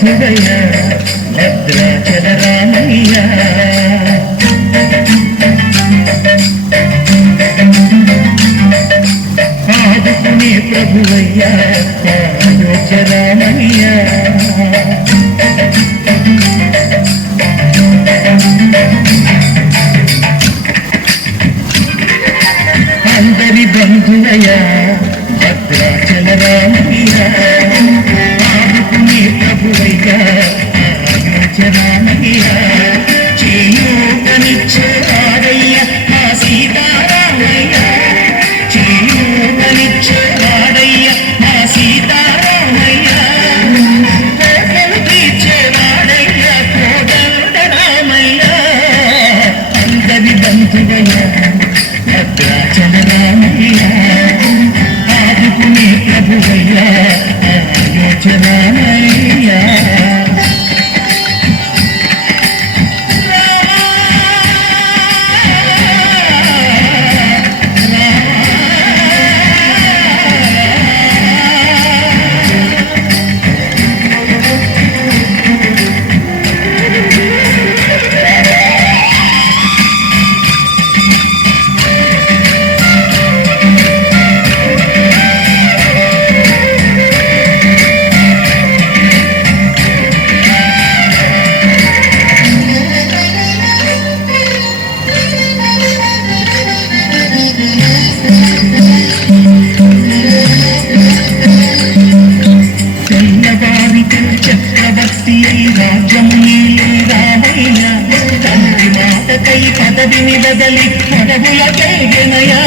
బంధువయ్య భద్రాచల రామయ్య ఆదుకునే ప్రభువయ్య అయోధ్య రామయ్య అందరి బంధువయ్య భద్రాచల రామయ్య ఆదుకునే ప్రభువయ్య అయోధ్య రామయ్య చేయూతనిచ్చే వాడయ్య మా సీతారామయ్య చేయూతనిచ్చే వాడయ్య మా సీతారామయ్య కోటలు తీర్చే వాడయ్య కోదండ రామయ్య అందరి బంధువయ్య భద్రాచల రామయ్య ఆదుకునే ప్రభువయ్య అయోధ్య రామయ్య చక్రవర్తి అయి రాజ్యముని రామయ్య తండ్రి మాటకై పదవిని బదలి పదవుల కలిగినయా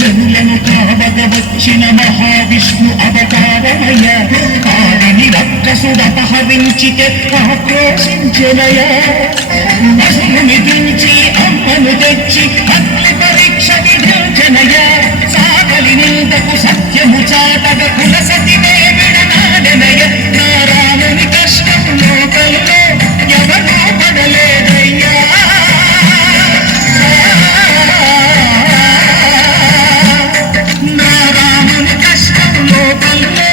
జనులను కావగ వచ్చిన మహావిష్ణు అవతారమయ్య కాదని రక్కసుడపహరించితే ఆక్రోశించనయా అసురుని దించి అమ్మను తెచ్చి అగ్ని పరీక్ష విధించనయ సాగలి నిందకు సత్యము చాటగ కులసతినే విడనాడనయ నా రాముని కష్టం లోకల్లో ఎవరూ పడలేదయ్యా నా రాముని కష్టం లోకల్లో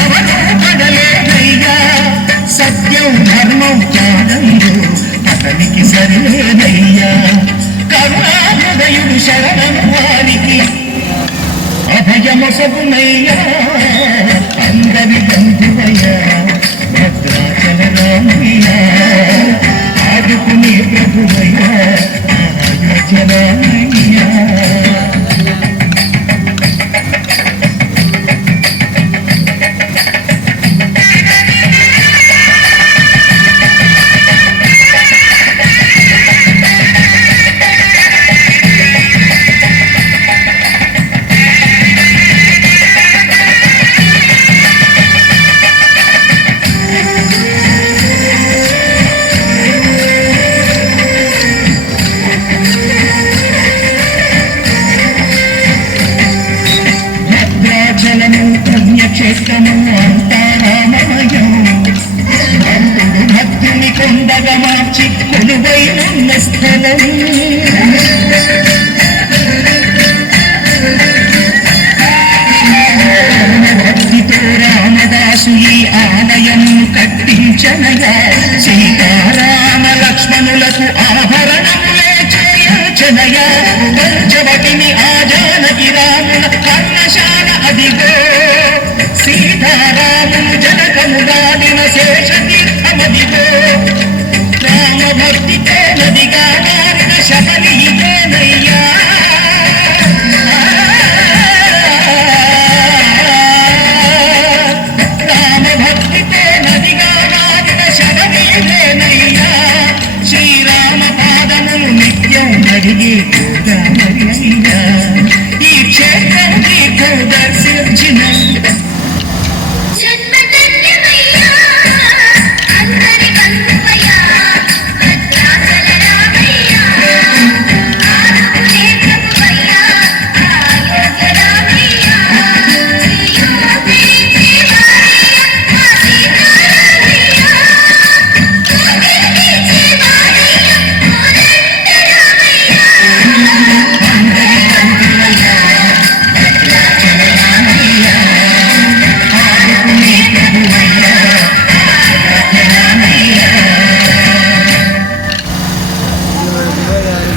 ఎవరూ పడలేదయ్యా సత్యం ధర్మం త్యాగంలో అతనికి సరిలేదయ్యా కరుణాహృదయుడు శరణము వారికి అభయమొసగునయ్యా అందరి బంధువయ్య భద్రాచల రామయ్య ఆదుకునే ప్రభువయ్య అయోధ్య రామయ్య పుణ్యక్షేత్రము అంతా రామమయం భక్తుడు భక్తుని కొండగా మార్చి కొలువై ఉన్న స్థలం భక్తితో రామదాసు ఈ ఆలయం కట్టించనగా సీతారామ లక్ష్మణులకు ఆభరణములే చేయించనయా పంచవటిని ఆ జానకి రాముల కర్ణశాల అదిగో సీతారాములు జనకము దాటిన శేషతీర్థమదిగో రామభక్తితో నదిగా మారిన శబరి